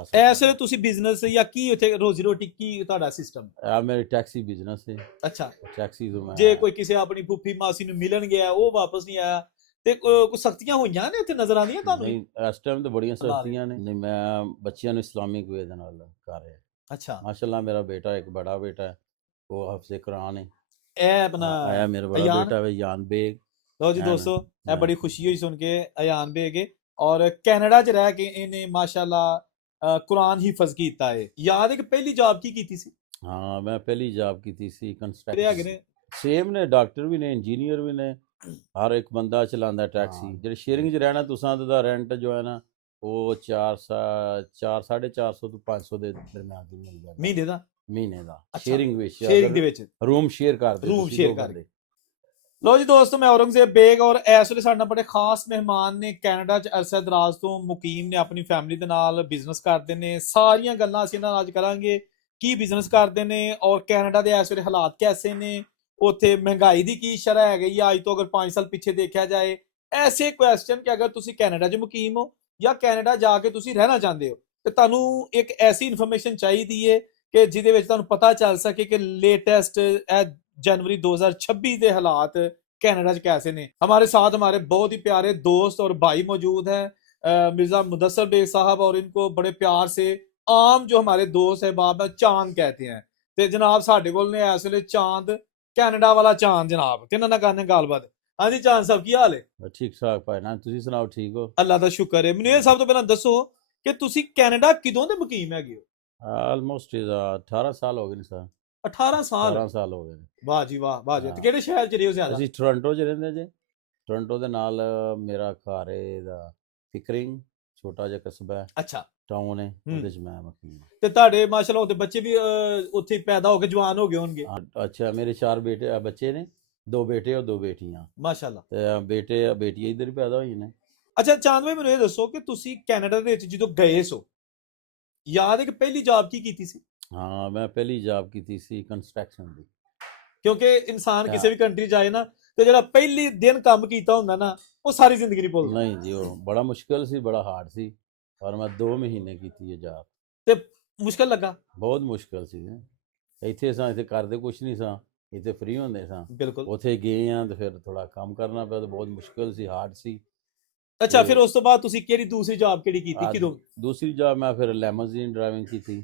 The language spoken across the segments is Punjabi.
ਇਸ ਵੇਲੇ ਤੁਸੀਂ ਬਿਜ਼ਨਸ ਜਾਂ ਕੀ ਉੱਥੇ ਰੋਜ਼ੀ ਰੋਟੀ ਕੀ ਤੁਹਾਡਾ ਸਿਸਟਮ? मेरे टैक्सी बिजनेस है। ਅੱਛਾ, टैक्सी तो मैं ਜੇ ਕੋਈ ਕਿਸੇ ਆਪਣੀ ਫੁੱਫੀ ਮਾਸੀ ਨੂੰ ਮਿਲਣ ਗਿਆ ਉਹ ਵਾਪਸ ਨਹੀਂ ਆਇਆ ਤੇ ਕੋਈ ਸਖਤੀਆਂ ਹੋਈਆਂ ਨੇ ਉੱਥੇ ਨਜ਼ਰ ਆਉਂਦੀਆਂ ਤੁਹਾਨੂੰ? नहीं इस टाइम तो बड़ियां बना सख्तियां ने नहीं मैं बच्चियां ਨੂੰ इस्लामिक वे ਦੇ ਨਾਲ ਕਰ ਰਿਹਾ। ਅੱਛਾ, माशाल्लाह मेरा बेटा एक बड़ा बेटा है वो हफ्ज़े कुरान है। ਇਹ ਆਪਣਾ आया मेरा बड़ा अयान? बेटा है यान बेग। ਲਓ ਜੀ ਐਨ, ਦੋਸਤੋ, ਇਹ ਐਨ। ਬੜੀ ਖੁਸ਼ੀ ਹੋਈ ਸੁਣ ਕੇ ਅਯਾਨ ਬੇਗੇ ਔਰ ਕੈਨੇਡਾ 'ਚ ਰਹਿ ਕੇ ਇਹਨੇ ਮਾਸ਼ਾਅੱਲਾ ਕੁਰਾਨ ਹਿਫਜ਼ ਕੀਤਾ ਹੈ। ਯਾਦ ਹੈ ਕਿ ਪਹਿਲੀ ਜੌਬ ਕੀ ਕੀਤੀ ਸੀ? हाँ मैं पहली जॉब की थी ਜਿਹੜੇ ਹੈਗੇ कंस्ट्रक्शन ਨੇ सेम ने डॉक्टर भी ने इंजीनियर भी ने हर एक बंदा चलांदा टैक्सी हाँ। ਜਿਹੜੇ ਸ਼ੇਅਰਿੰਗ 'ਚ ਰਹਿਣਾ ਤੁਸਾਂ ਦਾ ਰੈਂਟ ਜੋ ਹੈ ਨਾ ਉਹ 450 ਤੋਂ 500 ਦੇ ਦਰਮਿਆਨ ਦੀ ਮਿਲ ਜਾਂਦਾ ਮਹੀਨੇ ਦਾ? ਮਹੀਨੇ ਦਾ ਅੱਛਾ, ਸ਼ੇਅਰਿੰਗ ਵਿੱਚ ਸ਼ੇਅਰਿੰਗ ਦੇ ਵਿੱਚ ਰੂਮ ਸ਼ੇਅਰ ਕਰਦੇ Room ਤੁਸੀਂ share ਦੋ ਕਰਕੇ। ਬੰਦੇ। ਲੋ ਜੀ ਦੋਸਤੋ, ਮੈਂ ਔਰੰਗਜ਼ੇਬ ਬੇਗ ਔਰ ਇਸ ਵੇਲੇ ਸਾਡੇ ਨਾਲ ਬੜੇ ਖਾਸ ਮਹਿਮਾਨ ਨੇ ਕੈਨੇਡਾ 'ਚ ਅਰਸਾ ਦਰਾਜ਼ ਤੋਂ ਮੁਕੀਮ ਨੇ, ਆਪਣੀ ਫੈਮਿਲੀ ਦੇ ਨਾਲ ਬਿਜ਼ਨਸ ਕਰਦੇ ਨੇ। ਸਾਰੀਆਂ ਗੱਲਾਂ ਅਸੀਂ ਇਹਨਾਂ ਨਾਲ ਅੱਜ ਕਰਾਂਗੇ, ਕੀ ਬਿਜ਼ਨਸ ਕਰਦੇ ਨੇ ਔਰ ਕੈਨੇਡਾ ਦੇ ਇਸ ਵੇਲੇ ਹਾਲਾਤ ਕੈਸੇ ਨੇ, ਉੱਥੇ ਮਹਿੰਗਾਈ ਦੀ ਕੀ ਸ਼ਰ੍ਹਾ ਹੈ ਗਈ ਆ ਅੱਜ ਤੋਂ ਅਗਰ 5 ਸਾਲ ਪਿੱਛੇ ਦੇਖਿਆ ਜਾਏ। ਐਸੇ ਕੁਐਸਚਨ ਕਿ ਅਗਰ ਤੁਸੀਂ ਕੈਨੇਡਾ 'ਚ ਮੁਕੀਮ ਹੋ ਜਾਂ ਕੈਨੇਡਾ ਜਾ ਕੇ ਤੁਸੀਂ ਰਹਿਣਾ ਚਾਹੁੰਦੇ ਹੋ ਤੇ ਤੁਹਾਨੂੰ ਇੱਕ ਐਸੀ ਇਨਫੋਰਮੇਸ਼ਨ ਚਾਹੀਦੀ ਹੈ ਕਿ ਜਿਹਦੇ ਵਿੱਚ ਤੁਹਾਨੂੰ ਪਤਾ ਚੱਲ ਸਕੇ ਕਿ ਲੇਟੈਸਟ जनवरी 2026 के हालात कनाडा च कैसे ने। हमारे साथ हमारे बहुत ही प्यारे दोस्त और भाई मौजूद हैं, मिर्जा मुदस्सर बेग साहब, और इनको बड़े प्यार से आम जो हमारे दोस्त है बाब चांद कहते हैं। ते जनाब साडे कोल ने इस वेले चांद, कनाडा वाला चांद जनाब, तिन्हां नाल करने गलबात। हाँ जी चांद साहब, की हाल है? ठीक ठाक भाई ना, तुसी सुनाओ ठीक हो? अल्लाह दा शुक्र है। मैनूं ये सब तो पहलां दसो कि तुसी कनाडा किदों दे मुकीम हैगे हो? ऑलमोस्ट 18 साल हो गए ने सर। 18 साल? 18 ਸਾਲ ਹੋ ਗਏ ਨੇ। वाह जी वाह, वाह जी। ਹਾਂ। ते किहड़े शहर च रहे हो ज्यादा? ਅਸੀਂ ਟੋਰਾਂਟੋ 'ਚ ਰਹਿੰਦੇ ਜੇ। ਟੋਰਾਂਟੋ ਦੇ ਨਾਲ ਮੇਰਾ ਘਰ ਹੈ ਦਾ ਫਿਕਰਿੰਗ, ਛੋਟਾ ਜਿਹਾ ਕਸਬਾ ਹੈ, अच्छा, ਟਾਊਨ ਹੈ, ਹੂੰ। ਉਹਦੇ 'ਚ ਮੈਂ ਮਕੀਮ ਹਾਂ। ਤੇ ਤੁਹਾਡੇ ਮਾਸ਼ਾਅੱਲਾ ਉਹਦੇ ਬੱਚੇ ਵੀ ਉੱਥੇ ਹੀ ਪੈਦਾ ਹੋ ਕੇ ਜਵਾਨ ਹੋ ਗਏ ਹੋਣਗੇ? ਅੱਛਾ ਮੇਰੇ 4 ਬੱਚੇ ਨੇ, 2 ਬੇਟੇ ਔਰ 2 ਬੇਟੀਆਂ। ਮਾਸ਼ਾਅੱਲਾ। ਤੇ ਬੇਟੀਆਂ ਇੱਧਰ ਹੀ ਪੈਦਾ ਹੋਈ ਨੇ। ਅੱਛਾ ਚਾਂਦ ਭਾਈ, ਮੈਨੂੰ ਇਹ ਦੱਸੋ ਕਿ ਤੁਸੀਂ ਕੈਨੇਡਾ ਦੇ ਵਿੱਚ ਜਦੋਂ ਗਏ ਸੋ, ਯਾਦ ਹੈ ਕਿ ਪਹਿਲੀ ਜੌਬ ਕੀ ਕੀਤੀ ਸੀ? ਹਾਂ ਮੈਂ ਪਹਿਲੀ ਜੌਬ ਕੀਤੀ ਸੀ ਕੰਸਟਰਕਸ਼ਨ ਦੀ। ਕਿਉਂਕਿ ਇਨਸਾਨ ਹਾਂ। ਕਿਸੇ ਵੀ ਕੰਟਰੀ ਜਾਏ ਨਾ ਤੇ ਜਿਹੜਾ ਪਹਿਲੀ ਦਿਨ ਕੰਮ ਕੀਤਾ ਹੁੰਦਾ ਨਾ ਉਹ ਸਾਰੀ ਜ਼ਿੰਦਗੀ ਨਹੀਂ ਭੁੱਲਦਾ। ਨਹੀਂ ਜੀ ਉਹ ਬੜਾ ਮੁਸ਼ਕਿਲ ਸੀ, ਬੜਾ ਹਾਰਡ ਸੀ, ਔਰ ਮੈਂ 2 ਮਹੀਨੇ ਕੀਤੀ ਇਹ ਜੌਬ। ਤੇ ਮੁਸ਼ਕਲ ਲੱਗਾ? ਬਹੁਤ ਮੁਸ਼ਕਿਲ ਸੀ। ਇੱਥੇ ਇੱਥੇ ਕਰਦੇ ਕੁਛ ਨਹੀਂ ਸਾਂ, ਇੱਥੇ ਫ੍ਰੀ ਹੁੰਦੇ ਸਾਂ। ਬਿਲਕੁਲ। ਉੱਥੇ ਗਏ ਆ ਤੇ ਫਿਰ ਥੋੜਾ ਕੰਮ ਕਰਨਾ ਪਿਆ ਤੇ ਬਹੁਤ ਮੁਸ਼ਕਿਲ ਸੀ, ਹਾਰਡ ਸੀ। ਅੱਛਾ, ਤੇ ਫਿਰ ਉਸ ਤੋਂ ਬਾਅਦ ਤੁਸੀਂ ਕਿਹੜੀ ਦੂਸਰੀ ਜੌਬ ਕਿਹੜੀ ਕੀਤੀ ਆ ਕਿਦੋਂ? ਦੂਸਰੀ ਜੌਬ ਮੈਂ ਫਿਰ ਲੈਮੋਜ਼ੀਨ ਡਰਾਈਵਿੰਗ ਕੀਤੀ,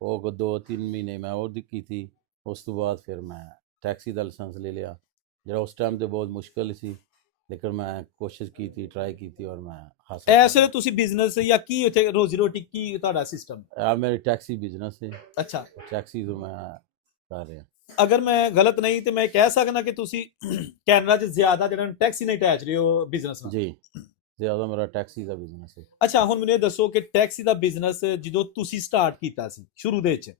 ਉਹ 2-3 ਮਹੀਨੇ ਮੈਂ ਉਹ ਦੀ ਕੀਤੀ। ਉਸ ਤੋਂ ਬਾਅਦ ਫਿਰ ਮੈਂ ਟੈਕਸੀ ਦਾ ਲਾਇਸੈਂਸ ਲੈ ਲਿਆ, ਜਿਹੜਾ ਉਸ ਟਾਈਮ ਤੇ ਬਹੁਤ ਮੁਸ਼ਕਿਲ ਸੀ, ਲੇਕਿਨ ਮੈਂ ਕੋਸ਼ਿਸ਼ ਕੀਤੀ, ਟਰਾਈ ਕੀਤੀ ਔਰ ਮੈਂ ਹਾਸਲ ਇਸ ਵੇਲੇ ਤੁਸੀਂ ਬਿਜ਼ਨਸ ਜਾਂ ਕੀ ਉੱਥੇ ਰੋਜ਼ੀ ਰੋਟੀ ਕੀ ਤੁਹਾਡਾ ਸਿਸਟਮ? ਮੇਰੀ ਟੈਕਸੀ ਬਿਜ਼ਨਸ ਹੈ। ਅੱਛਾ, ਟੈਕਸੀ ਤੋਂ ਮੈਂ ਕਰ ਰਿਹਾ। ਅਗਰ ਮੈਂ ਗਲਤ ਨਹੀਂ ਤੇ ਮੈਂ ਕਹਿ ਸਕਦਾ ਕਿ ਤੁਸੀਂ ਕੈਨੇਡਾ 'ਚ ਜ਼ਿਆਦਾ ਜਿਹੜਾ ਟੈਕਸੀ ਨਾਲ ਅਟੈਚ ਰਹੇ ਹੋ ਬਿਜ਼ਨਸ ਨਾਲ? ਜੀ ਜ਼ਿਆਦਾ ਮੇਰਾ ਟੈਕਸੀ ਦਾ ਬਿਜ਼ਨਸ ਹੈ। ਅੱਛਾ, ਹੁਣ ਮੈਨੂੰ ਇਹ ਦੱਸੋ ਕਿ ਟੈਕਸੀ ਦਾ ਬਿਜ਼ਨਸ ਜਦੋਂ ਤੁਸੀਂ ਸਟਾਰਟ ਕੀਤਾ ਸੀ ਸ਼ੁਰੂ ਦੇ ਵਿੱਚ,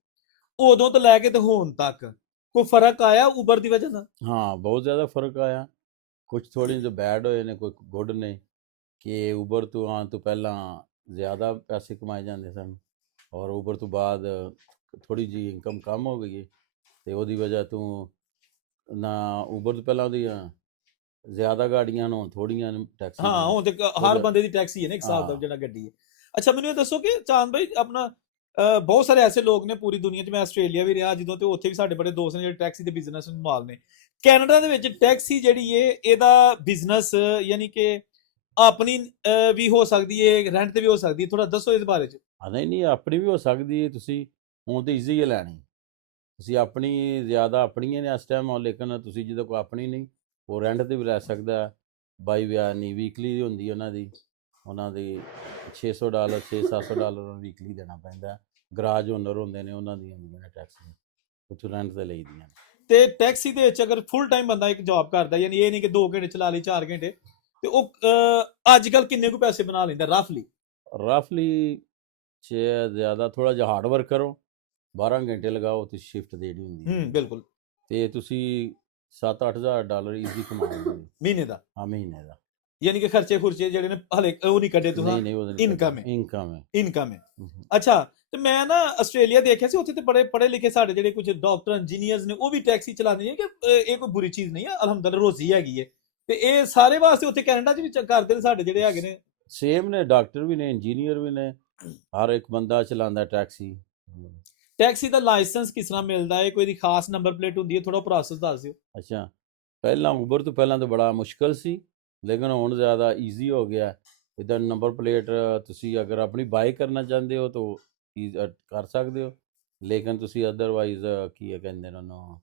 ਉਦੋਂ ਤੋਂ ਲੈ ਕੇ ਤੇ ਹੁਣ ਤੱਕ ਕੋਈ ਫਰਕ ਆਇਆ ਉਬਰ ਦੀ ਵਜ੍ਹਾ ਨਾਲ? ਹਾਂ ਬਹੁਤ ਜ਼ਿਆਦਾ ਫਰਕ ਆਇਆ। ਕੁਝ ਥੋੜ੍ਹੇ ਜਿਹੇ ਬੈਡ ਹੋਏ ਨੇ, ਕੋਈ ਗੁੱਡ ਨੇ, ਕਿ ਉਬਰ ਤੋਂ ਆਉਣ ਤੋਂ ਪਹਿਲਾਂ ਜ਼ਿਆਦਾ ਪੈਸੇ ਕਮਾਏ ਜਾਂਦੇ ਸਨ ਔਰ ਉਬਰ ਤੋਂ ਬਾਅਦ ਥੋੜ੍ਹੀ ਜਿਹੀ ਇਨਕਮ ਕਮ ਹੋ ਗਈ ਹੈ ਅਤੇ ਉਹਦੀ ਵਜ੍ਹਾ ਤੋਂ ਨਾ ਉਬਰ ਤੋਂ ਪਹਿਲਾਂ ਉਹਦੀਆਂ ਜ਼ਿਆਦਾ ਗਾੜੀਆਂ ਨੂੰ ਥੋੜ੍ਹੀਆਂ ਟੈਕਸੀ ਹਾਂ, ਹੁਣ ਤੇ ਹਰ ਉਹਦਾ- ਬੰਦੇ ਦੀ ਟੈਕਸੀ ਹੈ ਨਾ ਇੱਕ ਹਿਸਾਬ ਦਾ ਹਾਂ। ਜਿਹੜਾ ਗੱਡੀ ਹੈ। ਅੱਛਾ, ਮੈਨੂੰ ਇਹ ਦੱਸੋ ਕਿ ਚਾਂਦ ਭਾਈ ਆਪਣਾ ਬਹੁਤ ਸਾਰੇ ਐਸੇ ਲੋਕ ਨੇ ਪੂਰੀ ਦੁਨੀਆ 'ਚ, ਮੈਂ ਆਸਟ੍ਰੇਲੀਆ ਵੀ ਰਿਹਾ ਜਦੋਂ, ਤੇ ਉੱਥੇ ਵੀ ਸਾਡੇ ਬੜੇ ਦੋਸਤ ਨੇ ਜਿਹੜੇ ਟੈਕਸੀ ਦੇ ਬਿਜ਼ਨਸ ਨੂੰ ਸੰਭਾਲ ਨੇ। ਕੈਨੇਡਾ ਦੇ ਵਿੱਚ ਟੈਕਸੀ ਜਿਹੜੀ ਹੈ ਇਹਦਾ ਬਿਜ਼ਨਸ ਯਾਨੀ ਕਿ ਆਪਣੀ ਵੀ ਹੋ ਸਕਦੀ ਹੈ, ਰੈਂਟ ਤੇ ਵੀ ਹੋ ਸਕਦੀ ਹੈ, ਥੋੜਾ ਦੱਸੋ ਇਸ ਬਾਰੇ 'ਚ। ਨਹੀਂ ਨਹੀਂ ਆਪਣੀ ਵੀ ਹੋ ਸਕਦੀ ਹੈ। ਤੁਸੀਂ ਹੁਣ ਤਾਂ ਈਜ਼ੀ ਹੈ ਲੈਣੀ, ਤੁਸੀਂ ਆਪਣੀ ਜ਼ਿਆਦਾ ਆਪਣੀਆਂ ਨੇ ਇਸ ਟਾਈਮ, ਲੇਕਿਨ ਤੁਸੀਂ ਜਦੋਂ ਕੋਈ ਆਪਣੀ ਨਹੀਂ, ਉਹ ਰੈਂਟ 'ਤੇ ਵੀ ਲੈ ਸਕਦਾ। ਬਾਈ ਵਿਆਹ ਨਹੀਂ, ਵੀਕਲੀ ਹੁੰਦੀ ਉਹਨਾਂ ਦੀ $600 $600-700 ਵੀਕਲੀ ਦੇਣਾ ਪੈਂਦਾ। ਗਰਾਜ ਓਨਰ ਹੁੰਦੇ ਨੇ, ਉਹਨਾਂ ਦੀਆਂ ਹੁੰਦੀਆਂ ਨੇ ਟੈਕਸੀ, ਉੱਥੋਂ ਰੈਂਟ 'ਤੇ ਲਈਦੀਆਂ ਨੇ। ਤੇ ਟੈਕਸੀ ਦੇ ਵਿੱਚ ਅਗਰ ਫੁੱਲ ਟਾਈਮ ਬੰਦਾ ਇੱਕ ਜੌਬ ਕਰਦਾ, ਯਾਨੀ ਇਹ ਨਹੀਂ ਕਿ 2 ਘੰਟੇ ਚਲਾ ਲਈ 4 ਘੰਟੇ, ਤੇ ਉਹ ਅੱਜ ਕੱਲ ਕਿੰਨੇ ਕੁ ਪੈਸੇ ਬਣਾ ਲੈਂਦਾ ਰਫਲੀ? ਰਫਲੀ ਜ਼ਿਆਦਾ ਥੋੜ੍ਹਾ ਜਿਹਾ ਹਾਰਡ ਵਰਕ ਕਰੋ, 12 ਘੰਟੇ ਲਗਾਓ, ਤੁਸੀਂ ਸ਼ਿਫਟ ਦੇਣੀ ਹੁੰਦੀ ਹੈ, ਬਿਲਕੁਲ। ਅਤੇ ਤੁਸੀਂ $7-8 ਈਜ਼ੀ ਕਮਾ ਲੈਂਦੇ ਮਹੀਨੇ ਦਾ? ਹਾਂ ਮਹੀਨੇ ਦਾ। ਯਾਨੀ ਕਿ ਖਰਚੇ ਖੁਰਚੇ ਜਿਹੜੇ ਨੇ ਹਲੇ ਉਹ ਨਹੀਂ ਕੱਢੇ ਤੁਸੀਂ? ਨਹੀਂ ਉਹਦੇ ਨਹੀਂ ਇਨਕਮ ਹੈ? ਇਨਕਮ ਹੈ। ਇਨਕਮ ਹੈ। ਅੱਛਾ, ਤੇ ਮੈਂ ਨਾ ਆਸਟ੍ਰੇਲੀਆ ਦੇਖਿਆ ਸੀ, ਉੱਥੇ ਤੇ ਬੜੇ ਪੜ੍ਹੇ ਲਿਖੇ ਸਾਡੇ ਜਿਹੜੇ ਕੁਝ ਡਾਕਟਰ ਇੰਜੀਨੀਅਰਸ ਨੇ ਉਹ ਵੀ ਟੈਕਸੀ ਚਲਾਉਂਦੇ ਨੇ, ਕਿ ਇਹ ਕੋਈ ਬੁਰੀ ਚੀਜ਼ ਨਹੀਂ ਹੈ, ਅਲਹਮਦੁਲਿਲਾ ਰੋਜ਼ੀ ਹੈਗੀ ਹੈ। ਤੇ ਇਹ ਸਾਰੇ ਵਾਸਤੇ ਉੱਥੇ ਕੈਨੇਡਾ 'ਚ ਵੀ ਕਰਦੇ ਨੇ ਸਾਡੇ ਜਿਹੜੇ ਹੈਗੇ ਨੇ? ਸੇਮ ਨੇ, ਡਾਕਟਰ ਵੀ ਨੇ, ਇੰਜੀਨੀਅਰ ਵੀ ਨੇ, ਹਰ ਇੱਕ ਬੰਦਾ ਚਲਾਉਂਦਾ ਟੈਕਸੀ। ਟੈਕਸੀ ਦਾ ਲਾਇਸੈਂਸ ਕਿਸ ਤਰ੍ਹਾਂ ਮਿਲਦਾ ਹੈ? ਕੋਈ ਦੀ ਖਾਸ ਨੰਬਰ ਪਲੇਟ ਹੁੰਦੀ ਹੈ? ਥੋੜਾ ਪ੍ਰੋਸੈਸ ਦੱਸ ਦਿਓ। ਅੱਛਾ, ਪਹਿਲਾਂ ਉਬਰ ਤੋਂ ਪਹਿਲਾਂ ਤਾਂ ਬੜਾ ਮੁਸ਼ਕਲ ਸੀ, ਲੇਕਿਨ ਹੁਣ ਜ਼ਿਆਦਾ ਈਜ਼ੀ ਹੋ ਗਿਆ। ਇੱਦਾਂ ਨੰਬਰ ਪਲੇਟ ਤੁਸੀਂ ਅਗਰ ਆਪਣੀ ਬਾਈ ਕਰਨਾ ਚਾਹੁੰਦੇ ਹੋ ਤਾਂ ਕਰ ਸਕਦੇ ਹੋ, ਲੇਕਿਨ ਤੁਸੀਂ ਅਦਰਵਾਈਜ਼ ਕੀ ਕਹਿੰਦੇ ਨੇ ਉਹਨੂੰ,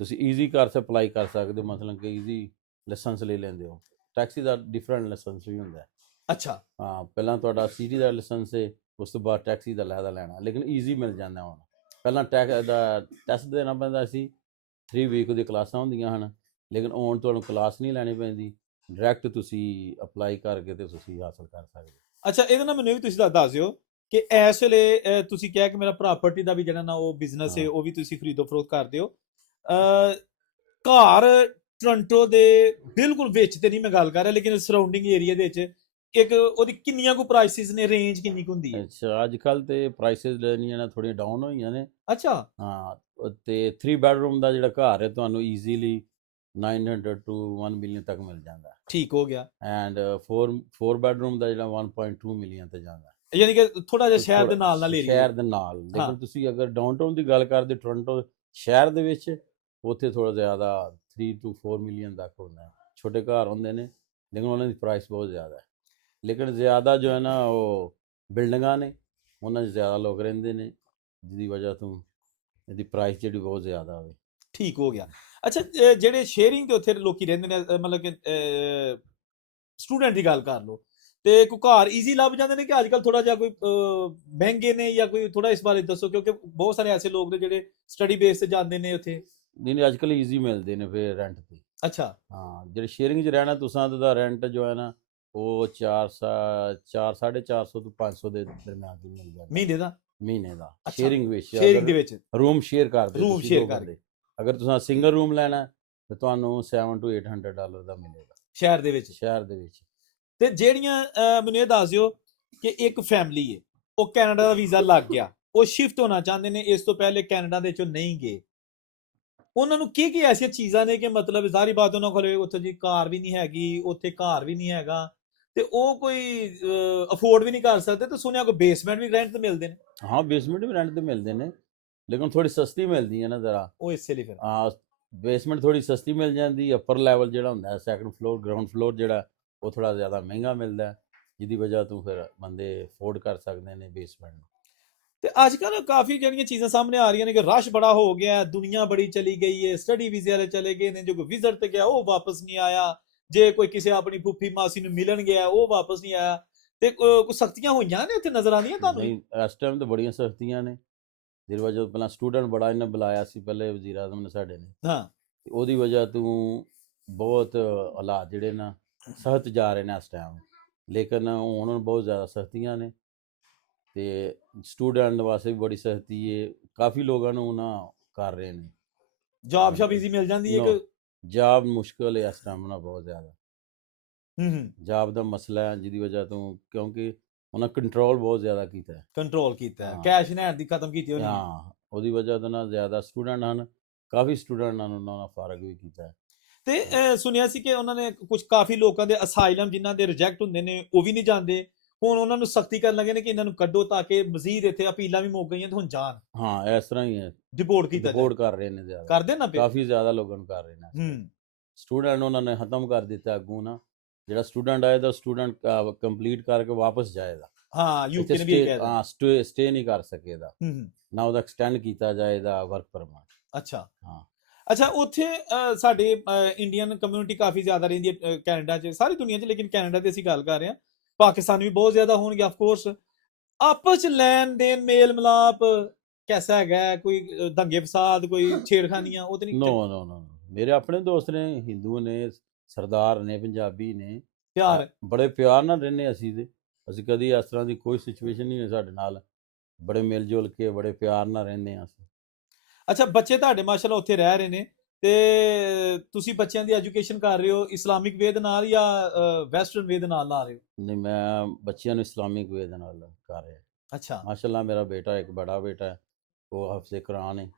ਤੁਸੀਂ ਈਜ਼ੀ ਕਰ ਸਪਲਾਈ ਕਰ ਸਕਦੇ ਹੋ। ਮਤਲਬ ਕਿ ਈਜ਼ੀ ਲਾਇਸੈਂਸ ਲੈ ਲੈਂਦੇ ਹੋ। ਟੈਕਸੀ ਦਾ ਡਿਫਰੈਂਟ ਲਾਇਸੈਂਸ ਵੀ ਹੁੰਦਾ ਹੈ। ਅੱਛਾ, ਹਾਂ, ਪਹਿਲਾਂ ਤੁਹਾਡਾ ਸਿਟੀ ਦਾ ਲਾਇਸੈਂਸ ਹੈ, ਉਸ ਤੋਂ ਬਾਅਦ ਟੈਕਸੀ ਦਾ ਲੈਦਾ ਲੈਣਾ, ਲੇਕਿਨ ਈਜ਼ੀ ਮਿਲ ਜਾਂਦਾ ਹੁਣ। ਪਹਿਲਾਂ ਟੈਕਸ ਦਾ ਟੈਸਟ ਦੇਣਾ ਪੈਂਦਾ ਸੀ, 3 ਵੀਕ ਦੀ ਕਲਾਸਾਂ ਹੁੰਦੀਆਂ ਹਨ, ਲੇਕਿਨ ਹੁਣ ਤੁਹਾਨੂੰ ਕਲਾਸ ਨਹੀਂ ਲੈਣੀ ਪੈਂਦੀ, ਡਾਇਰੈਕਟ ਤੁਸੀਂ ਅਪਲਾਈ ਕਰਕੇ ਤੇ ਤੁਸੀਂ ਹਾਸਲ ਕਰ ਸਕਦੇ ਹੋ। ਅੱਛਾ, ਇਹਦੇ ਨਾਲ ਮੈਨੂੰ ਵੀ ਤੁਸੀਂ ਦੱਸ ਦਿਓ ਕਿ ਇਸ ਵੇਲੇ ਤੁਸੀਂ ਕਿਹਾ ਕਿ ਮੇਰਾ ਪ੍ਰਾਪਰਟੀ ਦਾ ਵੀ ਜਿਹੜਾ ਨਾ ਉਹ ਬਿਜ਼ਨਸ ਹੈ, ਹਾਂ ਉਹ ਵੀ ਤੁਸੀਂ ਖਰੀਦੋ ਫਰੋਖਤ ਕਰਦੇ ਹੋ। ਅਹ, ਘਰ ਟੋਰਾਂਟੋ ਦੇ ਬਿਲਕੁਲ ਵਿੱਚ ਤੇ ਨਹੀਂ ਮੈਂ ਗੱਲ ਕਰ ਰਿਹਾ, ਲੇਕਿਨ ਸਰਾਊਂਡਿੰਗ ਏਰੀਆ ਦੇ ਵਿੱਚ ਇੱਕ ਉਹਦੀ ਕਿੰਨੀਆਂ ਕੁ ਪ੍ਰਾਈਸਿਸ ਨੇ, ਰੇਂਜ ਕਿੰਨੀ ਕੁ ਹੁੰਦੀ ਹੈ? ਅੱਛਾ, ਅੱਜ ਕੱਲ੍ਹ ਤੇ ਪ੍ਰਾਈਸਿਸ ਜਿਹੜੀਆਂ ਨੇ ਥੋੜ੍ਹੀਆਂ ਡਾਊਨ ਹੋਈਆਂ ਨੇ। ਅੱਛਾ, ਹਾਂ, ਤੇ 3 ਬੈਡਰੂਮ ਦਾ ਜਿਹੜਾ ਘਰ ਹੈ ਤੁਹਾਨੂੰ ਈਜ਼ੀਲੀ 900 to 1 ਮਿਲੀਅਨ ਤੱਕ ਮਿਲ ਜਾਂਦਾ, ਠੀਕ ਹੋ ਗਿਆ। ਐਂਡ 4 ਬੈਡਰੂਮ ਦਾ ਜਿਹੜਾ 1.2 ਮਿਲੀਅਨ ਤੇ ਜਾਂਦਾ। ਯਾਨੀ ਕਿ ਥੋੜਾ ਜਿਹਾ ਸ਼ਹਿਰ ਦੇ ਥੋੜਾ ਨਾਲ ਏਰੀਆ। ਸ਼ਹਿਰ ਦੇ ਨਾਲ, ਹਾਂ, ਲੇਕਿਨ ਤੁਸੀਂ ਅਗਰ ਡਾਊਨਟਾਊਨ ਦੀ ਗੱਲ ਕਰਦੇ ਟੋਰਾਂਟੋ ਸ਼ਹਿਰ ਦੇ ਵਿੱਚ, ਉੱਥੇ ਥੋੜਾ ਜ਼ਿਆਦਾ 3 to 4 ਮਿਲੀਅਨ ਤੱਕ ਹੁੰਦਾ ਹੈ। ਛੋਟੇ ਘਰ ਹੁੰਦੇ ਨੇ, ਲੇਕਿਨ ਉਹਨਾਂ ਦੀ ਪ੍ਰਾਈਸ ਬਹੁਤ ਜ਼ਿਆਦਾ ਹੈ। ਲੇਕਿਨ ਜ਼ਿਆਦਾ ਜੋ ਹੈ ਨਾ ਉਹ ਬਿਲਡਿੰਗਾਂ ਨੇ, ਉਹਨਾਂ 'ਚ ਜ਼ਿਆਦਾ ਲੋਕ ਰਹਿੰਦੇ ਨੇ, ਜਿਹਦੀ ਵਜ੍ਹਾ ਤੋਂ ਇਹਦੀ ਪ੍ਰਾਈਸ ਜਿਹੜੀ ਬਹੁਤ ਜ਼ਿਆਦਾ ਹੋਵੇ। ਠੀਕ ਹੋ ਗਿਆ। ਅੱਛਾ, ਜਿਹੜੇ ਸ਼ੇਅਰਿੰਗ ਦੇ ਉੱਥੇ ਲੋਕੀ ਰਹਿੰਦੇ ਨੇ, ਮਤਲਬ ਕਿ ਸਟੂਡੈਂਟ ਦੀ ਗੱਲ ਕਰ ਲਓ, ਤੇ ਕੋਈ ਘਰ ਈਜ਼ੀ ਲੱਭ ਜਾਂਦੇ ਨੇ ਕਿ ਅੱਜ ਕੱਲ ਥੋੜਾ ਜਿਹਾ ਕੋਈ ਮਹਿੰਗੇ ਨੇ, ਜਾਂ ਕੋਈ ਥੋੜਾ ਇਸ ਬਾਰੇ ਦੱਸੋ, ਕਿਉਂਕਿ ਬਹੁਤ ਸਾਰੇ ਐਸੇ ਲੋਕ ਨੇ ਜਿਹੜੇ ਸਟੱਡੀ ਬੇਸ ਤੇ ਜਾਂਦੇ ਨੇ ਉੱਥੇ। ਨਹੀਂ ਅੱਜ ਕੱਲ੍ਹ ਈਜ਼ੀ ਮਿਲਦੇ ਨੇ ਫਿਰ ਰੈਂਟ ਤੇ। ਅੱਛਾ, ਹਾਂ, ਜਿਹੜੇ ਸ਼ੇਅਰਿੰਗ 'ਚ ਰਹਿਣਾ ਤੁਸੀਂ ਦਾ ਰੈਂਟ ਜੋ ਹੈ ਨਾ ਉਹ 450 ਤੋਂ 500 ਦੇ ਦਰਮਿਆਨ ਵੀ ਮਿਲ ਜਾਂਦਾ ਮਹੀਨੇ ਦਾ? ਮਹੀਨੇ ਦਾ, ਅੱਛਾ, ਸ਼ੇਅਰਿੰਗ ਵਿੱਚ। ਸ਼ੇਅਰਿੰਗ ਦੇ ਅਗਰ ਵਿੱਚ ਰੂਮ ਸ਼ੇਅਰ ਕਰਦੇ ਰੂਮ ਤੁਸੀਂ ਸ਼ੇਅਰ 2 ਕਰਕੇ ਬੰਦੇ, ਅਗਰ ਤੁਸੀਂ ਸਿੰਗਲ ਰੂਮ ਲੈਣਾ ਤਾਂ ਤੁਹਾਨੂੰ $700 to $800 ਦਾ ਮਿਲੇਗਾ ਸ਼ਹਿਰ ਦੇ ਵਿੱਚ। ਸ਼ਹਿਰ ਦੇ ਵਿੱਚ। ਤੇ ਜਿਹੜੀਆਂ ਮੈਨੂੰ ਇਹ ਦੱਸ ਦਿਓ ਕਿ ਇੱਕ ਫੈਮਿਲੀ ਹੈ, ਉਹ ਕੈਨੇਡਾ ਦਾ ਵੀਜ਼ਾ ਲੱਗ ਗਿਆ, ਉਹ ਸ਼ਿਫਟ ਹੋਣਾ ਚਾਹੁੰਦੇ ਨੇ, ਇਸ ਤੋਂ ਪਹਿਲੇ ਕੈਨੇਡਾ ਦੇ ਵਿੱਚੋਂ ਨਹੀਂ ਗਏ, ਉਹਨਾਂ ਨੂੰ ਕੀ ਐਸੀਆਂ ਚੀਜ਼ਾਂ ਨੇ ਕਿ ਮਤਲਬ ਜ਼ਾਹਰੀ ਬਾਤ ਉਹਨਾਂ ਕੋਲ ਉੱਥੇ ਜੀ ਕਾਰ ਵੀ ਨਹੀਂ ਹੈਗੀ, ਉੱਥੇ ਘਰ ਵੀ ਨਹੀਂ ਹੈਗਾ, ਤੇ ਉਹ ਕੋਈ ਅਫੋਰਡ ਵੀ ਨਹੀਂ ਕਰ ਸਕਦੇ, ਤੇ ਸੁਣਿਆ ਕੋਈ ਬੇਸਮੈਂਟ ਵੀ ਰੈਂਟ ਤੇ ਮਿਲਦੇ ਨੇ? ਹਾਂ, ਬੇਸਮੈਂਟ ਵੀ ਰੈਂਟ ਤੇ ਮਿਲਦੇ ਨੇ, ਲੇਕਿਨ ਥੋੜੀ ਸਸਤੀ ਮਿਲਦੀ ਹੈ ਨਾ ਜ਼ਰਾ। ਉਹ ਇਸੇ ਲਈ ਫਿਰ ਹਾਂ, ਬੇਸਮੈਂਟ ਥੋੜੀ ਸਸਤੀ ਮਿਲ ਜਾਂਦੀ, ਅੱਪਰ ਲੈਵਲ ਜਿਹੜਾ ਹੁੰਦਾ ਹੈ, ਸੈਕੰਡ ਫਲੋਰ ਗਰਾਊਂਡ ਫਲੋਰ ਜਿਹੜਾ, ਉਹ ਥੋੜਾ ਜ਼ਿਆਦਾ ਮਹਿੰਗਾ ਮਿਲਦਾ, ਜਿਹਦੀ ਵਜ੍ਹਾ ਤੋਂ ਫਿਰ ਬੰਦੇ ਅਫੋਰਡ ਕਰ ਸਕਦੇ ਨੇ ਬੇਸਮੈਂਟ ਨੂੰ। ਤੇ ਅੱਜ ਕੱਲ ਕਾਫੀ ਜਿਹੜੀਆਂ ਚੀਜ਼ਾਂ ਸਾਹਮਣੇ ਆ ਰਹੀਆਂ ਨੇ ਕਿ ਰਸ਼ ਬੜਾ ਹੋ ਗਿਆ, ਦੁਨੀਆ ਬੜੀ ਚਲੀ ਗਈ ਹੈ, ਸਟੱਡੀ ਵੀਜ਼ੇ ਵਾਲੇ ਚਲੇ ਗਏ ਨੇ, ਜੋ ਕੋਈ ਵਿਜ਼ਿਟ ਤੇ ਗਿਆ ਉਹ ਵਾਪਸ ਨਹੀਂ ਆਇਆ, ਜੇ ਕੋਈ ਕਿਸੇ ਆਪਣੀ ਫੁੱਫੀ ਮਾਸੀ ਨੂੰ ਮਿਲਣ ਗਿਆ ਉਹ ਵਾਪਸ ਨਹੀਂ ਆਇਆ, ਤੇ ਕੋਈ ਸਖਤੀਆਂ ਹੋਈਆਂ ਨੇ ਉੱਥੇ ਨਜ਼ਰ ਆਉਂਦੀਆਂ ਤੁਹਾਨੂੰ? ਨਹੀਂ, ਇਸ ਟਾਈਮ ਤਾਂ ਬੜੀਆਂ ਸਖਤੀਆਂ ਨੇ, ਜਿਹਦੀ ਵਜ੍ਹਾ ਤੋਂ ਪਹਿਲਾਂ ਸਟੂਡੈਂਟ ਬੜਾ ਇਹਨੇ ਬੁਲਾਇਆ ਸੀ ਪਹਿਲੇ ਵਜ਼ੀਰ ਆਜ਼ਮ ਨੇ ਸਾਡੇ ਨੇ, ਹਾਂ, ਉਹਦੀ ਵਜ੍ਹਾ ਤੋਂ ਬਹੁਤ ਹਾਲਾਤ ਜਿਹੜੇ ਨਾ ਸਖਤ ਜਾ ਰਹੇ ਨੇ ਇਸ ਟਾਈਮ, ਲੇਕਿਨ ਹੁਣ ਬਹੁਤ ਜ਼ਿਆਦਾ ਸਖਤੀਆਂ ਨੇ, ਤੇ ਸਟੂਡੈਂਟ ਵਾਸਤੇ ਵੀ ਬੜੀ ਸਖਤੀ ਹੈ। ਕਾਫੀ ਲੋਕਾਂ ਨੂੰ ਨਾ ਕਰ ਰਹੇ ਨੇ ਜੌਬ ਸ਼ਾਪ ਈਜ਼ੀ ਮਿਲ ਜਾਂਦੀ ਹੈ ਕਿ? ਜਾਬ ਮੁਸ਼ਕਲ ਹੈ ਇਸ ਟਾਈਮ ਨਾ, ਬਹੁਤ ਜ਼ਿਆਦਾ ਹੂੰ, ਜਾਬ ਦਾ ਮਸਲਾ ਹੈ, ਜਿਹਦੀ ਵਜ੍ਹਾ ਤੋਂ ਕਿਉਂਕਿ ਉਹਨਾਂ ਕੰਟਰੋਲ ਬਹੁਤ ਜ਼ਿਆਦਾ ਕੀਤਾ ਹੈ। ਕੰਟਰੋਲ ਕੀਤਾ ਹੈ, ਹਾਂ ਕੈਸ਼ ਇਨ ਹੈਂਡ ਦੀ ਖਤਮ ਕੀਤੀ ਹੋਣੀ ਹੈ। ਹਾਂ, ਉਹਦੀ ਵਜ੍ਹਾ ਤੋਂ ਨਾ ਜ਼ਿਆਦਾ ਸਟੂਡੈਂਟ ਹਨ, ਕਾਫੀ ਸਟੂਡੈਂਟਾਂ ਨੂੰ ਉਹਨਾਂ ਨੇ ਫਾਰਗ ਵੀ ਕੀਤਾ ਹੈ। ਤੇ ਸੁਣਿਆ ਸੀ ਕਿ ਉਹਨਾਂ ਨੇ ਕੁਝ ਕਾਫੀ ਲੋਕਾਂ ਦੇ ਅਸਾਈਲਮ ਜਿਨ੍ਹਾਂ ਦੇ ਰਿਜੈਕਟ ਹੁੰਦੇ ਨੇ ਉਹ ਵੀ ਨਹੀਂ ਜਾਂਦੇ, ਹੁਣ ਉਹਨਾਂ ਨੂੰ ਸਖਤੀ ਕਰਨ ਲੱਗੇ ਨੇ ਕਿ ਇਹਨਾਂ ਨੂੰ ਕੱਢੋ ਤਾਂ ਕਿ ਮਜ਼ੀਦ ਇੱਥੇ ਅਪੀਲਾਂ ਵੀ ਮੁੱਕ ਗਈਆਂ ਤੇ ਹੁਣ ਜਾਣ, ਹਾਂ, ਇਸ ਤਰ੍ਹਾਂ ਹੀ ਹੈ, ਡਿਪੋਰਟ ਕੀਤਾ ਜਾਏ। ਰਿਪੋਰਟ ਕਰ ਰਹੇ ਨੇ ਜ਼ਿਆਦਾ, ਕਰਦੇ ਨਾ ਫਿਰ? ਕਾਫੀ ਜ਼ਿਆਦਾ ਲੋਕਾਂ ਨੂੰ ਕਰ ਰਹੇ ਨੇ। ਸਟੂਡੈਂਟ ਉਹਨਾਂ ਨੇ ਖਤਮ ਕਰ ਦਿੱਤਾ ਅੱਗੋਂ ਨਾ, ਜਿਹੜਾ ਸਟੂਡੈਂਟ ਆਏਗਾ ਸਟੂਡੈਂਟ ਕੰਪਲੀਟ ਕਰਕੇ ਵਾਪਸ ਜਾਏਗਾ। ਹਾਂ, ਯੂਕੇ ਨੇ ਵੀ ਇਹ ਕਹਿ ਦਿੱਤਾ। ਹਾਂ, ਸਟੇ ਨਹੀਂ ਕਰ ਸਕੇਗਾ, ਨਾ ਉਹਦਾ ਐਕਸਟੈਂਡ ਕੀਤਾ ਜਾਏਗਾ ਵਰਕ ਪਰਮਿਟ। ਅੱਛਾ, ਹਾਂ, ਅੱਛਾ, ਉੱਥੇ ਸਾਡੇ ਇੰਡੀਅਨ ਕਮਿਊਨਿਟੀ ਕਾਫੀ ਜ਼ਿਆਦਾ ਰਹਿੰਦੀ ਹੈ ਕੈਨੇਡਾ 'ਚ, ਸਾਰੀ ਦੁਨੀਆ 'ਚ, ਲੇਕਿਨ ਕੈਨੇਡਾ ਦੀ ਅਸੀਂ ਗੱਲ ਕਰ ਰਹੇ ਹਾਂ। ਪਾਕਿਸਤਾਨ ਵੀ ਬਹੁਤ ਜ਼ਿਆਦਾ ਹੋਣਗੇ ਆਫ ਕੋਰਸ। ਆਪਸ 'ਚ ਲੈਣ ਦੇਣ ਮੇਲ ਮਿਲਾਪ ਕੈਸਾ ਹੈਗਾ? ਕੋਈ ਦੰਗੇ ਫਸਾਦ, ਕੋਈ ਛੇੜਖਾਨੀਆਂ ਉਹ ਤੇ ਨਹੀਂ? ਨੋ ਨੋ ਨੋ, ਮੇਰੇ ਆਪਣੇ ਦੋਸਤ ਨੇ, ਹਿੰਦੂ ਨੇ, ਸਰਦਾਰ ਨੇ, ਪੰਜਾਬੀ ਨੇ, ਪਿਆਰ? ਬੜੇ ਪਿਆਰ ਨਾਲ ਰਹਿੰਦੇ ਅਸੀਂ ਕਦੀ ਇਸ ਤਰ੍ਹਾਂ ਦੀ ਕੋਈ ਸਿਚੁਏਸ਼ਨ ਨਹੀਂ ਹੈ ਸਾਡੇ ਨਾਲ, ਬੜੇ ਮਿਲ ਜੁਲ ਕੇ ਬੜੇ ਪਿਆਰ ਨਾਲ ਰਹਿੰਦੇ ਹਾਂ ਅਸੀਂ। ਅੱਛਾ, ਬੱਚੇ ਤੁਹਾਡੇ ਮਾਸ਼ਾਅੱਲਾ ਉੱਥੇ ਰਹਿ ਰਹੇ ਨੇ, ਤੇ ਤੁਸੀਂ ਬੱਚਿਆਂ ਦੀ ਐਜੂਕੇਸ਼ਨ ਕਰ ਰਹੇ ਹੋ ਇਸਲਾਮਿਕ ਵੇ ਦੇ ਨਾਲ ਜਾਂ ਵੈਸਟਰਨ ਵੇ ਦੇ ਨਾਲ ਲਾ ਰਹੇ ਹੋ? ਨਹੀਂ, ਮੈਂ ਬੱਚਿਆਂ ਨੂੰ ਇਸਲਾਮਿਕ ਵੇ ਦੇ ਨਾਲ ਕਰ ਰਿਹਾ। ਅੱਛਾ, ਮਾਸ਼ਾਅੱਲਾ ਮੇਰਾ ਬੇਟਾ ਇੱਕ ਬੜਾ ਬੇਟਾ ਹੈ, ਉਹ ਹਾਫਿਜ਼ ਕੁਰਾਨ ਹੈ।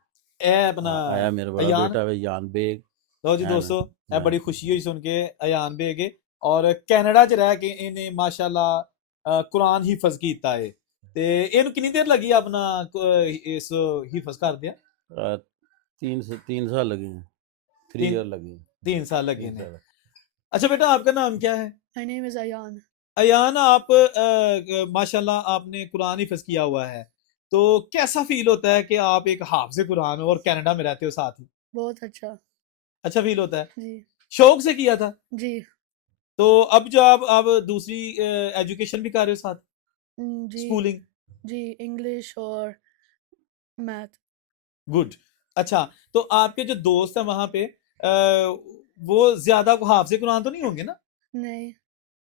ਇਹ ਆਪਣਾ ਆਇਆ ਮੇਰਾ ਬੜਾ ਅਯਾਨ? ਬੇਟਾ ਹੈ ਯਾਨ ਬੇਗ। ਲਓ ਜੀ ਦੋਸਤੋ, ਇਹ ਬੜੀ ਖੁਸ਼ੀ ਹੋਈ ਸੁਣ ਕੇ, ਅਯਾਨ ਬੇਗ ਔਰ ਕੈਨੇਡਾ 'ਚ ਰਹਿ ਕੇ ਇਹਨੇ ਮਾਸ਼ਾਅੱਲਾ ਕੁਰਾਨ ਹਿਫਜ਼ ਕੀਤਾ ਹੈ। ਤੇ ਇਹਨੂੰ ਕਿੰਨੀ ਦੇਰ ਲੱਗੀ ਆਪਣਾ ਇਸ ਹਿਫਜ਼ ਕਰਦਿਆਂ? 3 साल लगे हैं, 3 तीन ईयर लगे हैं, 3 साल लगे 3 ने। साल। अच्छा बेटा, आपका नाम क्या है? My name is Ayan. Ayan, आप माशाल्लाह आपने कुरान हिफ्ज किया हुआ है, तो कैसा फील होता है कि आप एक हाफिज कुरान हो और कनाडा में रहते हो साथ ही? बहुत अच्छा। अच्छा फील होता है? जी शौक से किया था? जी तो अब जो आप दूसरी एजुकेशन भी कर रहे हो साथ, जी स्कूलिंग? जी इंग्लिश और मैथ। गुड। अच्छा, तो आपके जो दोस्त हैं वहां पे वो ज्यादा हाफिज कुरान तो नहीं होंगे ना? नहीं,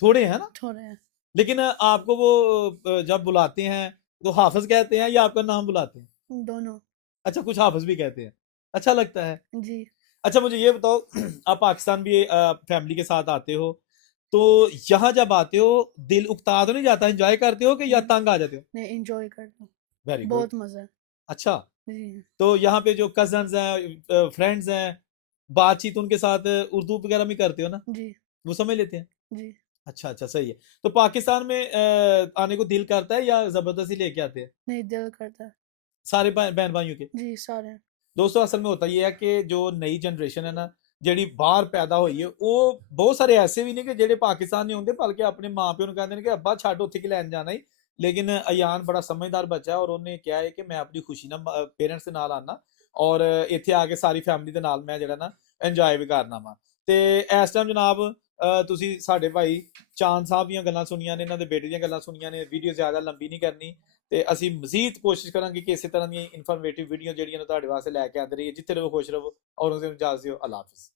थोड़े हैं ना? थोड़े हैं। लेकिन आपको वो जब बुलाते हैं तो हाफिज कहते हैं या आपका नाम बुलाते हैं? दोनों। अच्छा, कुछ हाफिज भी कहते हैं, अच्छा लगता है। जी अच्छा मुझे ये बताओ, आप पाकिस्तान भी फैमिली के साथ आते हो, तो यहाँ जब आते हो दिल उकता तो नहीं जाता, एंजॉय करते हो कि या तंग आ जाते हो? नहीं, इंजॉय करता हूँ, वेरी गुड। बहुत मजा है। अच्छा, जी तो यहाँ पे जो कजन्स हैं, फ्रेंड्स हैं, बातचीत उनके साथ उर्दू वगैरह में करते हो ना, जी वो समझ लेते हैं? जी अच्छा अच्छा, सही है। तो पाकिस्तान में आने को दिल करता है या जबरदस्ती लेके आते हैं नहीं, दिल करता है। सारे बहन भाइयों के? जी सारे। दोस्तों असल में होता ये है कि जो नई जनरेशन है ना, ਜਿਹੜੀ ਬਾਹਰ ਪੈਦਾ ਹੋਈ ਹੈ, ਉਹ ਬਹੁਤ ਸਾਰੇ ਐਸੇ ਵੀ ਨੇ ਕਿ ਜਿਹੜੇ ਪਾਕਿਸਤਾਨ ਨਹੀਂ ਹੁੰਦੇ, ਬਲਕਿ ਆਪਣੇ ਮਾਂ ਪਿਓ ਨੂੰ ਕਹਿੰਦੇ ਨੇ ਕਿ ਅੱਬਾ ਛੱਡ ਉੱਥੇ ਕਿ ਲੈਣ ਜਾਣਾ ਹੀ। ਲੇਕਿਨ ਅਯਾਨ ਬੜਾ ਸਮਝਦਾਰ ਬੱਚਾ ਹੈ ਔਰ ਉਹਨੇ ਕਿਹਾ ਹੈ ਕਿ ਮੈਂ ਆਪਣੀ ਖੁਸ਼ੀ ਨਾਲ ਪੇਰੈਂਟਸ ਦੇ ਨਾਲ ਆਣਾ ਔਰ ਇੱਥੇ ਆ ਕੇ ਸਾਰੀ ਫੈਮਿਲੀ ਦੇ ਨਾਲ ਮੈਂ ਜਿਹੜਾ ਨਾ ਇੰਜੋਏ ਵੀ ਕਰਨਾ ਵਾ। ਤੇ ਇਸ ਟਾਈਮ ਜਨਾਬ ਤੁਸੀਂ ਸਾਡੇ ਭਾਈ ਚਾਂਦ ਸਾਹਿਬ ਦੀਆਂ ਗੱਲਾਂ ਸੁਣੀਆਂ ਨੇ, ਇਹਨਾਂ ਦੇ ਬੇਟੇ ਦੀਆਂ ਗੱਲਾਂ ਸੁਣੀਆਂ ਨੇ। ਵੀਡੀਓ ਜ਼ਿਆਦਾ ਲੰਬੀ ਨਹੀਂ ਕਰਨੀ ਤੇ ਅਸੀਂ ਮਜ਼ੀਦ ਕੋਸ਼ਿਸ਼ ਕਰਾਂਗੇ ਕਿ ਇਸੇ ਤਰ੍ਹਾਂ ਦੀਆਂ ਇਨਫੋਰਮੇਟਿਵ ਵੀਡੀਓ ਜਿਹੜੀਆਂ ਨੇ ਤੁਹਾਡੇ ਵਾਸਤੇ ਲੈ ਕੇ ਆਉਂਦੇ ਰਹੀਏ। ਜਿੱਥੇ ਰਹੋ ਖੁਸ਼ ਰਹੋ, ਔਰ ਉਸ ਨੂੰ ਇਜਾਜ਼ਤ ਦਿਓ। ਅੱਲਾ ਹਾਫਿਜ਼।